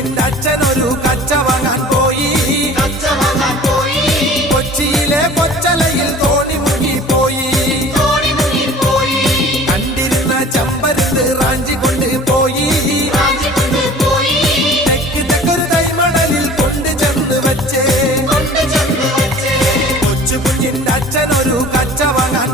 കുഞ്ഞിന്റെ അച്ഛനൊരു കച്ച വാങ്ങാൻ പോയി. കൊച്ചിയിലെ കൊച്ചലയിൽ തോണി മുങ്ങിപ്പോയി. കണ്ടിരുന്ന ചമ്പരത്ത് റാഞ്ചി കൊണ്ട് പോയി. തെക്കൊരു തൈമണലിൽ കൊണ്ട് ചെന്ന് വെച്ചേ. കൊച്ചു കുഞ്ഞിന്റെ അച്ഛനൊരു കച്ച വാങ്ങാൻ